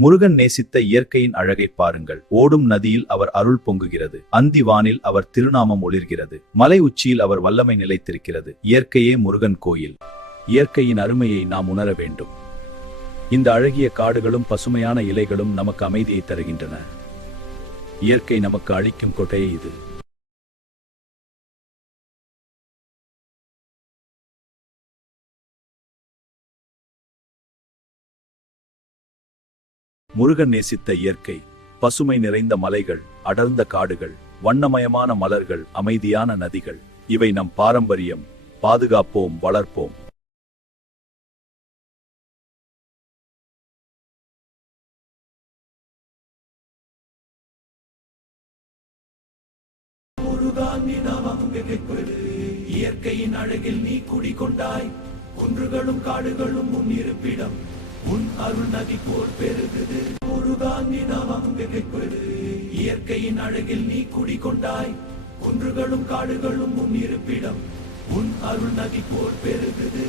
முருகன் நேசித்த இயற்கையின் அழகை பாருங்கள். ஓடும் நதியில் அவர் அருள் பொங்குகிறது. அந்தி வானில் அவர் திருநாமம் ஒளிர்கிறது. மலை உச்சியில் அவர் வல்லமை நிலைத்திருக்கிறது. இயற்கையே முருகன் கோயில். இயற்கையின் அருமையை நாம் உணர வேண்டும். இந்த அழகிய காடுகளும் பசுமையான இலைகளும் நமக்கு அமைதியை தருகின்றன. இயற்கை நமக்கு அளிக்கும் கொடையே இது. முருகன் நேசித்த இயற்கை. பசுமை நிறைந்த மலைகள், அடர்ந்த காடுகள், வண்ணமயமான மலர்கள், அமைதியான நதிகள். இவை நம் பாரம்பரியம். பாதுகாப்போம், வளர்ப்போம். இயற்கையின் அழகில் நீ குடிகொண்டாய். குன்றுகளும் காடுகளும் உன் இருப்பிடம். உன் அருள் நதி போல் பெருகுது. முருகான் நிதானம் பெரு. இயற்கையின் அழகில் நீ குடிகொண்டாய். குன்றுகளும் காடுகளும் உன் இருப்பிடம். உன் அருள் நதி போல் பெருகுது.